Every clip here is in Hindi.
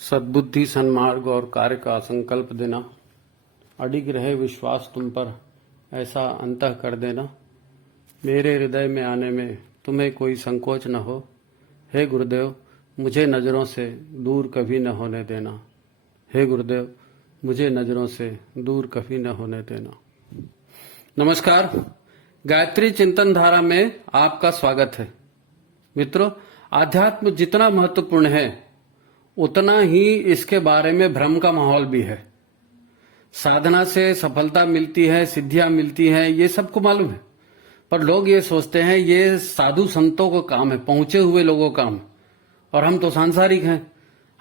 सद्बुद्धि सन्मार्ग और कार्य का संकल्प देना, अडिग रहे विश्वास तुम पर, ऐसा अंतः कर देना। मेरे हृदय में आने में तुम्हें कोई संकोच न हो। हे गुरुदेव, मुझे नजरों से दूर कभी न होने देना। हे गुरुदेव, मुझे नजरों से दूर कभी न होने देना। नमस्कार, गायत्री चिंतन धारा में आपका स्वागत है। मित्रों, आध्यात्म जितना महत्वपूर्ण है उतना ही इसके बारे में भ्रम का माहौल भी है। साधना से सफलता मिलती है, सिद्धियां मिलती हैं, ये सबको मालूम है, पर लोग ये सोचते हैं ये साधु संतों का काम है, पहुंचे हुए लोगों का काम है, और हम तो सांसारिक हैं,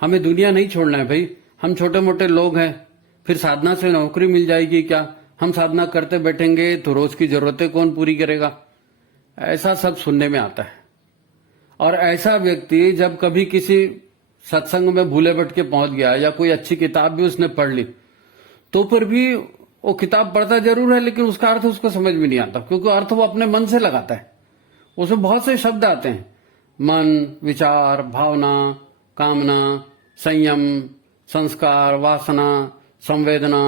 हमें दुनिया नहीं छोड़ना है भाई, हम छोटे मोटे लोग हैं, फिर साधना से नौकरी मिल जाएगी क्या, हम साधना करते बैठेंगे तो रोज की जरूरतें कौन पूरी करेगा। ऐसा सब सुनने में आता है। और ऐसा व्यक्ति जब कभी किसी सत्संग में भूले भटके पहुंच गया या कोई अच्छी किताब भी उसने पढ़ ली, तो फिर भी वो किताब पढ़ता जरूर है, लेकिन उसका अर्थ उसको समझ में नहीं आता, क्योंकि अर्थ वो अपने मन से लगाता है। उसमें बहुत से शब्द आते हैं, मन, विचार, भावना, कामना, संयम, संस्कार, वासना, संवेदना,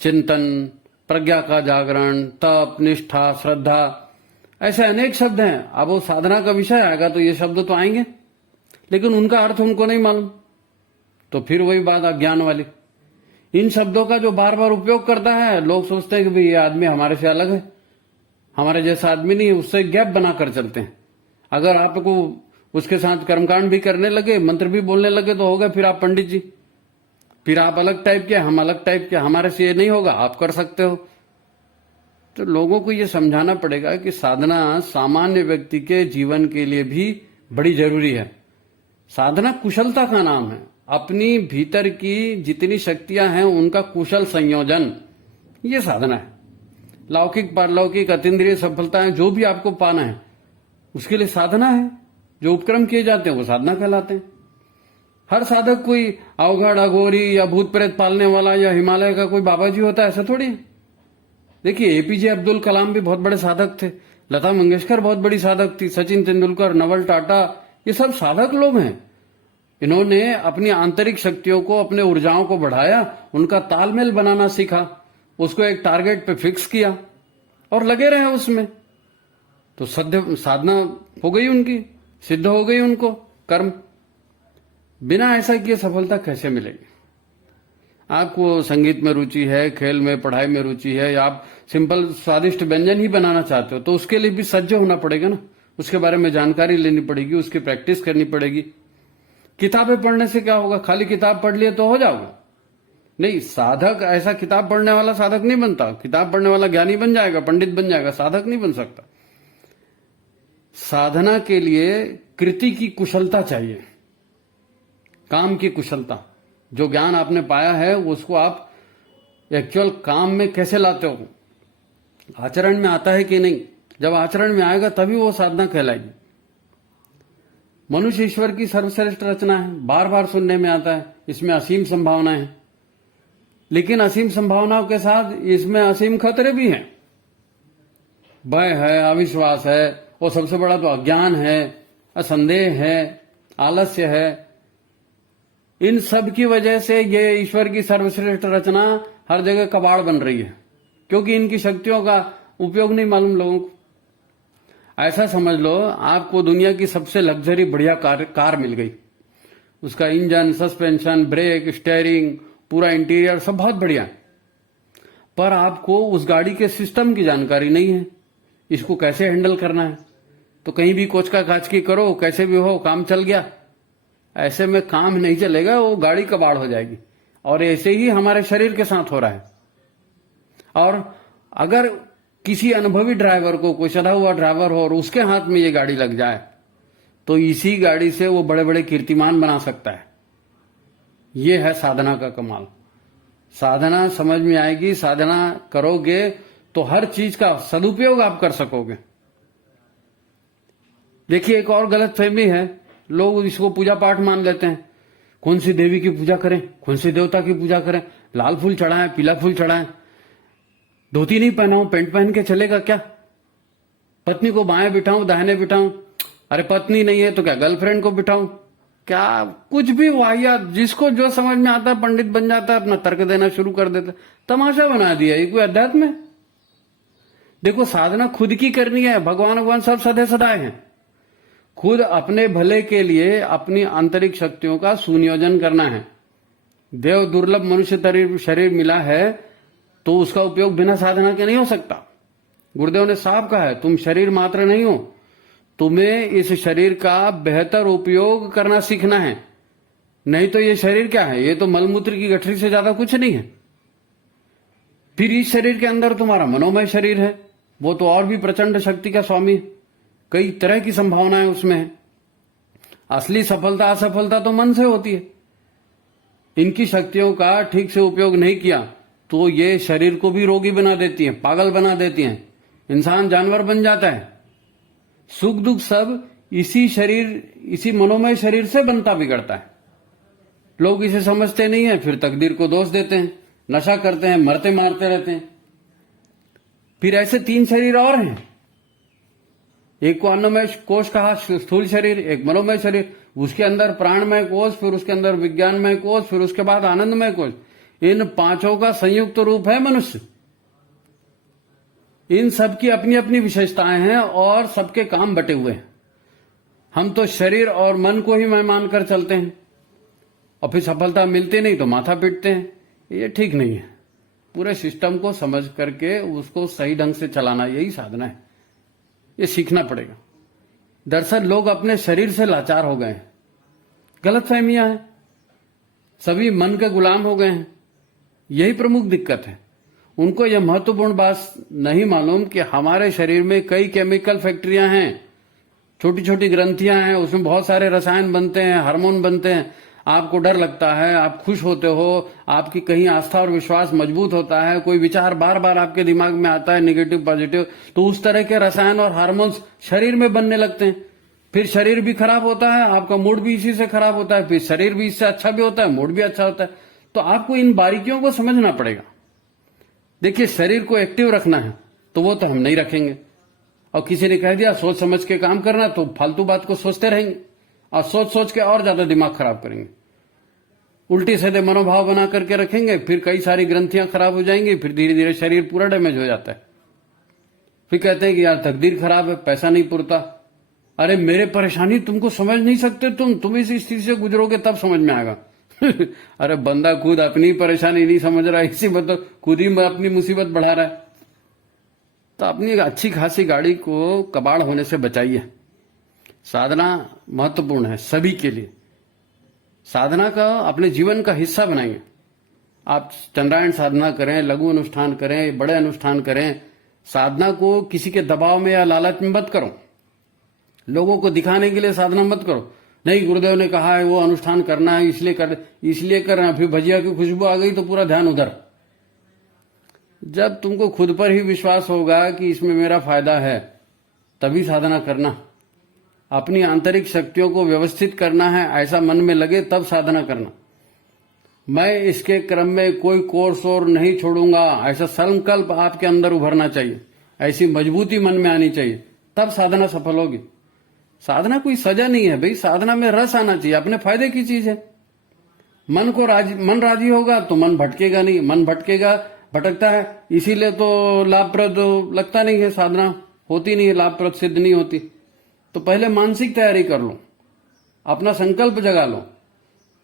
चिंतन, प्रज्ञा का जागरण, तप, निष्ठा, श्रद्धा, ऐसे अनेक शब्द हैं। अब वो साधना का विषय आएगा तो ये शब्द तो आएंगे, लेकिन उनका अर्थ उनको नहीं मालूम। तो फिर वही बात अज्ञान वाली। इन शब्दों का जो बार बार उपयोग करता है, लोग सोचते हैं कि भाई ये आदमी हमारे से अलग है, हमारे जैसा आदमी नहीं है, उससे गैप बनाकर चलते हैं। अगर आपको उसके साथ कर्मकांड भी करने लगे, मंत्र भी बोलने लगे, तो हो गए फिर आप पंडित जी, फिर आप अलग टाइप के, हम अलग टाइप के, हमारे से ये नहीं होगा, आप कर सकते हो। तो लोगों को ये समझाना पड़ेगा कि साधना सामान्य व्यक्ति के जीवन के लिए भी बड़ी जरूरी है। साधना कुशलता का नाम है। अपनी भीतर की जितनी शक्तियां हैं उनका कुशल संयोजन, ये साधना है। लौकिक पारलौकिक अतीन्द्रिय सफलताएं जो भी आपको पाना है उसके लिए साधना है। जो उपक्रम किए जाते हैं वो साधना कहलाते हैं। हर साधक कोई अवघड़ अघोरी या भूत प्रेत पालने वाला या हिमालय का कोई बाबा जी होता है, ऐसा थोड़ी है। देखिए, एपीजे अब्दुल कलाम भी बहुत बड़े साधक थे, लता मंगेशकर बहुत बड़ी साधक थी, सचिन तेंदुलकर, नवल टाटा, ये सब साधक लोग हैं। इन्होंने अपनी आंतरिक शक्तियों को, अपने ऊर्जाओं को बढ़ाया, उनका तालमेल बनाना सीखा, उसको एक टारगेट पे फिक्स किया और लगे रहे उसमें। तो साधना हो गई उनकी, सिद्ध हो गई उनको कर्म। बिना ऐसा किए सफलता कैसे मिलेगी। आपको संगीत में रुचि है, खेल में, पढ़ाई में रुचि है, या आप सिंपल स्वादिष्ट व्यंजन ही बनाना चाहते हो, तो उसके लिए भी सज्ज होना पड़ेगा ना। उसके बारे में जानकारी लेनी पड़ेगी, उसकी प्रैक्टिस करनी पड़ेगी। किताबें पढ़ने से क्या होगा, खाली किताब पढ़ लिए तो हो जाओगे? नहीं, साधक ऐसा किताब पढ़ने वाला साधक नहीं बनता। किताब पढ़ने वाला ज्ञानी बन जाएगा, पंडित बन जाएगा, साधक नहीं बन सकता। साधना के लिए कृति की कुशलता चाहिए, काम की कुशलता। जो ज्ञान आपने पाया है उसको आप एक्चुअल काम में कैसे लाते हो, आचरण में आता है कि नहीं। जब आचरण में आएगा तभी वो साधना कहलाएगी। मनुष्य ईश्वर की सर्वश्रेष्ठ रचना है, बार बार सुनने में आता है, इसमें असीम संभावनाएं हैं। लेकिन असीम संभावनाओं के साथ इसमें असीम खतरे भी हैं। भय है, अविश्वास है, और सबसे बड़ा तो अज्ञान है, असंदेह है, आलस्य है। इन सब की वजह से ये ईश्वर की सर्वश्रेष्ठ रचना हर जगह कबाड़ बन रही है, क्योंकि इनकी शक्तियों का उपयोग नहीं मालूम लोगों को। ऐसा समझ लो, आपको दुनिया की सबसे लग्जरी बढ़िया कार मिल गई। उसका इंजन, सस्पेंशन, ब्रेक, स्टीयरिंग, पूरा इंटीरियर सब बहुत बढ़िया है, पर आपको उस गाड़ी के सिस्टम की जानकारी नहीं है, इसको कैसे हैंडल करना है। तो कहीं भी कोच का काच की करो, कैसे भी हो, काम चल गया। ऐसे में काम नहीं चलेगा, वो गाड़ी कबाड़ हो जाएगी। और ऐसे ही हमारे शरीर के साथ हो रहा है। और अगर किसी अनुभवी ड्राइवर को, कोई सदा हुआ ड्राइवर हो और उसके हाथ में ये गाड़ी लग जाए, तो इसी गाड़ी से वो बड़े बड़े कीर्तिमान बना सकता है। ये है साधना का कमाल। साधना समझ में आएगी, साधना करोगे तो हर चीज का सदुपयोग आप कर सकोगे। देखिए, एक और गलत फहमी है, लोग इसको पूजा पाठ मान लेते हैं। कौन सी देवी की पूजा करें, कौन सी देवता की पूजा करें, लाल फूल चढ़ाएं, पीला फूल चढ़ाएं, धोती नहीं पहनाऊं, पेंट पहन के चलेगा क्या, पत्नी को बाएं बिठाऊं, दाहिने बिठाऊं, अरे पत्नी नहीं है तो क्या गर्लफ्रेंड को बिठाऊं, क्या कुछ भी वाहियात, जिसको जो समझ में आता है पंडित बन जाता है, अपना तर्क देना शुरू कर देता है, तमाशा बना दिया। ये कोई अध्यात्म है? देखो, साधना खुद की करनी है। भगवान सब सदे सदाए हैं। खुद अपने भले के लिए अपनी आंतरिक शक्तियों का सुनियोजन करना है। देव दुर्लभ मनुष्य शरीर मिला है तो उसका उपयोग बिना साधना के नहीं हो सकता। गुरुदेव ने साफ कहा है, तुम शरीर मात्र नहीं हो, तुम्हें इस शरीर का बेहतर उपयोग करना सीखना है। नहीं तो ये शरीर क्या है? ये तो मलमूत्र की गठरी से ज्यादा कुछ नहीं है। फिर इस शरीर के अंदर तुम्हारा मनोमय शरीर है, वो तो और भी प्रचंड शक्ति का स्वामी है। कई तरह की संभावनाएं उसमें है। असली सफलता असफलता तो मन से होती है। इनकी शक्तियों का ठीक से उपयोग नहीं किया तो ये शरीर को भी रोगी बना देती है, पागल बना देती है, इंसान जानवर बन जाता है। सुख दुख सब इसी मनोमय शरीर से बनता बिगड़ता है। लोग इसे समझते नहीं है, फिर तकदीर को दोष देते हैं, नशा करते हैं, मरते मारते रहते हैं। फिर ऐसे 3 शरीर और हैं। एक को अन्नमय कोश कहा, स्थूल शरीर, एक मनोमय शरीर, उसके अंदर प्राणमय कोश, फिर उसके अंदर विज्ञानमय कोश, फिर उसके बाद आनंदमय कोश। इन 5 का संयुक्त रूप है मनुष्य। इन सब की अपनी अपनी विशेषताएं हैं और सबके काम बटे हुए हैं। हम तो शरीर और मन को ही मेहमान कर चलते हैं और फिर सफलता मिलती नहीं तो माथा पीटते हैं। ये ठीक नहीं है। पूरे सिस्टम को समझ करके उसको सही ढंग से चलाना, यही साधना है। ये सीखना पड़ेगा। दरअसल लोग अपने शरीर से लाचार हो गए हैं, गलतफहमियां हैं, सभी मन के गुलाम हो गए हैं। यही प्रमुख दिक्कत है। उनको यह महत्वपूर्ण बात नहीं मालूम कि हमारे शरीर में कई केमिकल फैक्ट्रियां हैं, छोटी छोटी ग्रंथियां हैं, उसमें बहुत सारे रसायन बनते हैं, हार्मोन बनते हैं। आपको डर लगता है, आप खुश होते हो, आपकी कहीं आस्था और विश्वास मजबूत होता है, कोई विचार बार बार आपके दिमाग में आता है नेगेटिव पॉजिटिव, तो उस तरह के रसायन और हार्मोन्स शरीर में बनने लगते हैं। फिर शरीर भी खराब होता है, आपका मूड भी इसी से खराब होता है, फिर शरीर भी इससे अच्छा भी होता है, मूड भी अच्छा होता है। तो आपको इन बारीकियों को समझना पड़ेगा। देखिए, शरीर को एक्टिव रखना है तो वो तो हम नहीं रखेंगे, और किसी ने कह दिया सोच समझ के काम करना, तो फालतू बात को सोचते रहेंगे और सोच सोच के और ज्यादा दिमाग खराब करेंगे। उल्टी सीधे मनोभाव बना करके रखेंगे, फिर कई सारी ग्रंथियां खराब हो जाएंगी, फिर धीरे धीरे शरीर पूरा डैमेज हो जाता है। फिर कहते हैं कि यार तकदीर खराब है, पैसा नहीं पुरता। अरे मेरे परेशानी तुमको समझ नहीं सकते, तुम इस स्थिति से गुजरोगे तब समझ में आएगा। अरे बंदा खुद अपनी परेशानी नहीं समझ रहा है, इसी मतलब खुद ही अपनी मुसीबत बढ़ा रहा है। तो अपनी एक अच्छी खासी गाड़ी को कबाड़ होने से बचाइए। साधना महत्वपूर्ण है सभी के लिए। साधना का अपने जीवन का हिस्सा बनाइए। आप चंद्रायण साधना करें, लघु अनुष्ठान करें, बड़े अनुष्ठान करें। साधना को किसी के दबाव में या लालच में मत करो। लोगों को दिखाने के लिए साधना मत करो। नहीं, गुरुदेव ने कहा है वो अनुष्ठान करना है, इसलिए कर रहे हैं। फिर भजिया की खुशबू आ गई तो पूरा ध्यान उधर। जब तुमको खुद पर ही विश्वास होगा कि इसमें मेरा फायदा है, तभी साधना करना। अपनी आंतरिक शक्तियों को व्यवस्थित करना है, ऐसा मन में लगे तब साधना करना। मैं इसके क्रम में कोई कोर्स और नहीं छोड़ूंगा, ऐसा संकल्प आपके अंदर उभरना चाहिए। ऐसी मजबूती मन में आनी चाहिए, तब साधना सफल होगी। साधना कोई सजा नहीं है भाई, साधना में रस आना चाहिए, अपने फायदे की चीज है। मन राजी होगा तो मन भटकेगा नहीं। मन भटकता है, इसीलिए तो लाभप्रद लगता नहीं है, साधना होती नहीं है, लाभप्रद सिद्ध नहीं होती। तो पहले मानसिक तैयारी कर लो, अपना संकल्प जगा लो।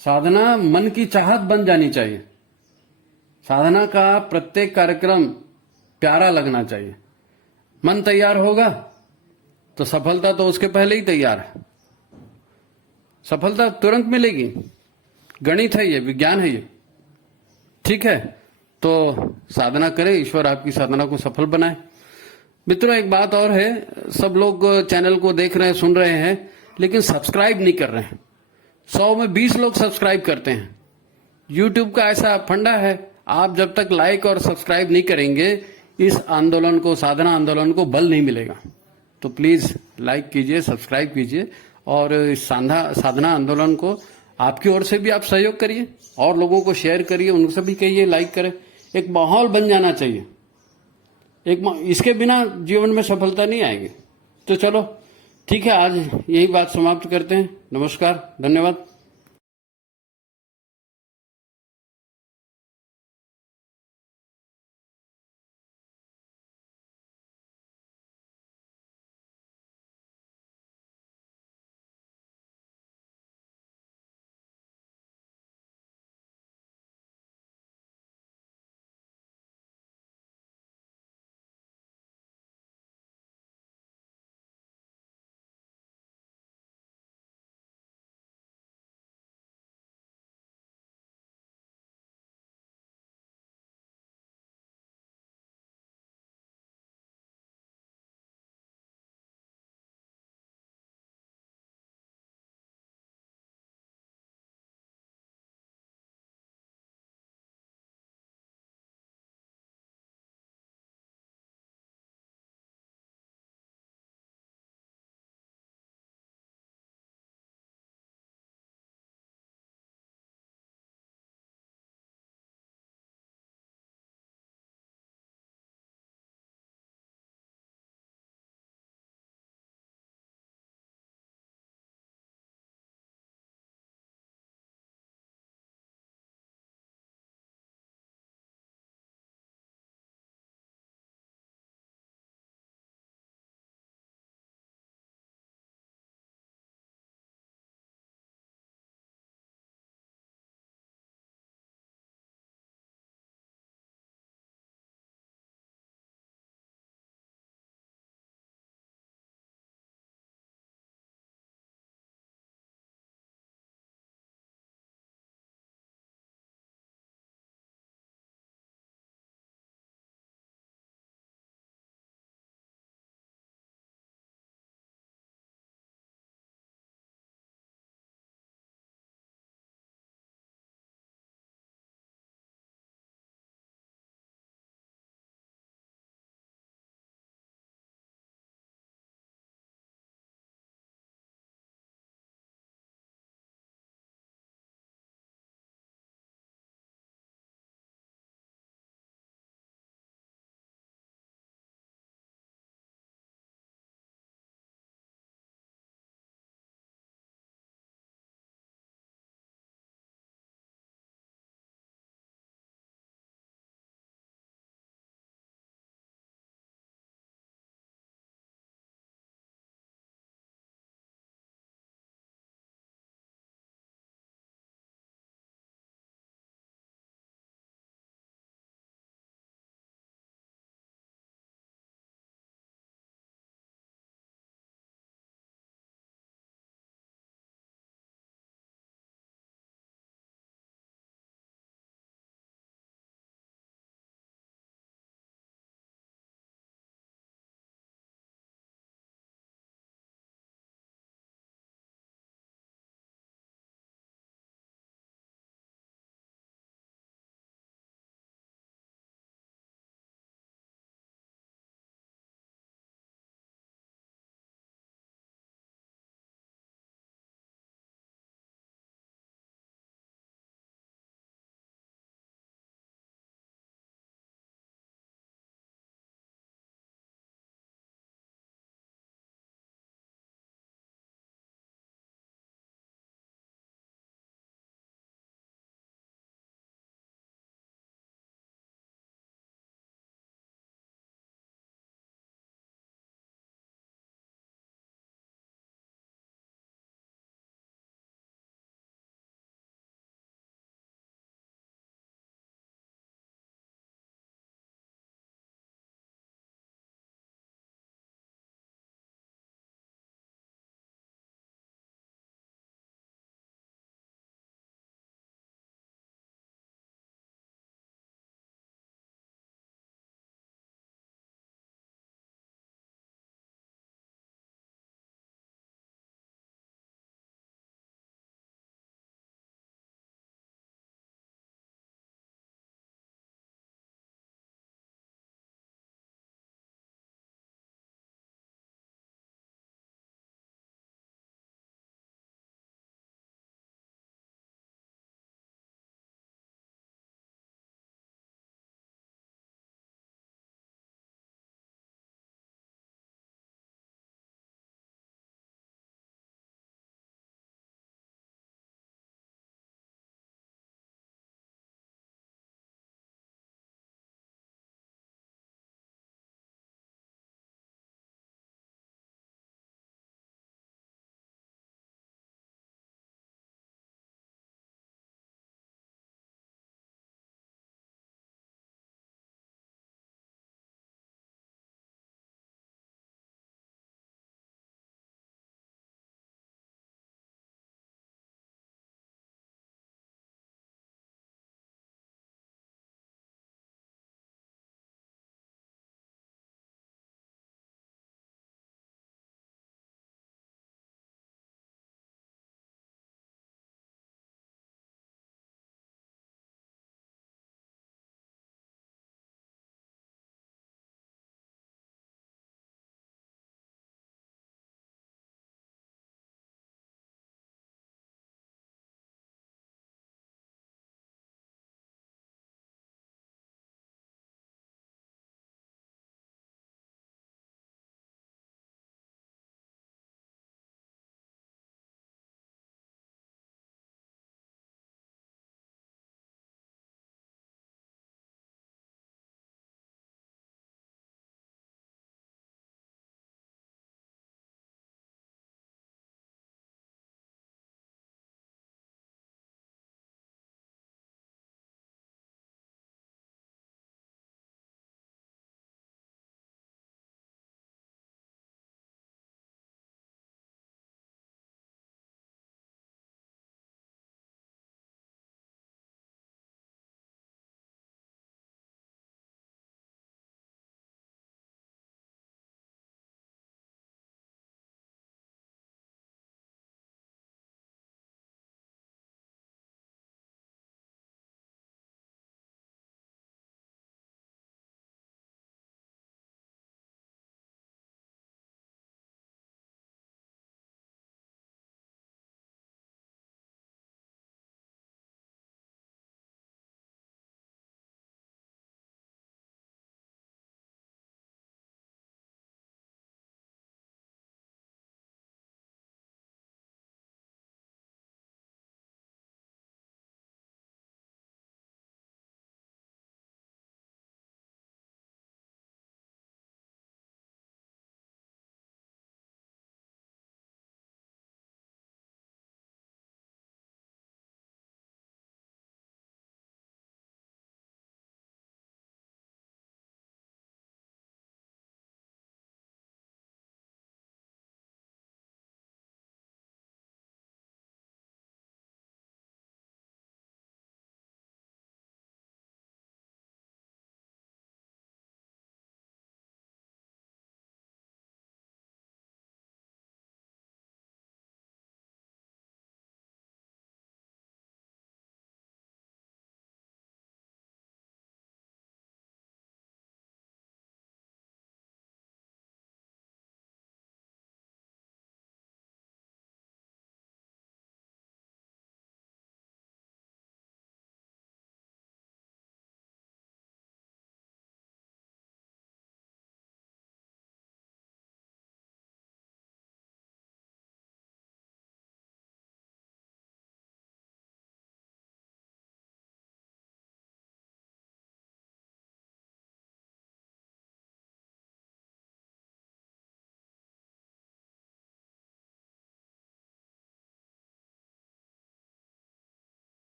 साधना मन की चाहत बन जानी चाहिए। साधना का प्रत्येक कार्यक्रम प्यारा लगना चाहिए। मन तैयार होगा तो सफलता तो उसके पहले ही तैयार है। सफलता तुरंत मिलेगी। गणित है ये, विज्ञान है ये। ठीक है, तो साधना करें, ईश्वर आपकी साधना को सफल बनाए। मित्रों, एक बात और है, सब लोग चैनल को देख रहे हैं, सुन रहे हैं, लेकिन सब्सक्राइब नहीं कर रहे हैं। 100 में 20 लोग सब्सक्राइब करते हैं। यूट्यूब का ऐसा फंडा है, आप जब तक लाइक और सब्सक्राइब नहीं करेंगे, इस आंदोलन को, साधना आंदोलन को बल नहीं मिलेगा। तो प्लीज लाइक कीजिए, सब्सक्राइब कीजिए और इस साधना आंदोलन को आपकी ओर से भी आप सहयोग करिए और लोगों को शेयर करिए, उनसे भी कहिए लाइक करें। एक माहौल बन जाना चाहिए। इसके बिना जीवन में सफलता नहीं आएगी। तो चलो ठीक है, आज यही बात समाप्त करते हैं। नमस्कार, धन्यवाद।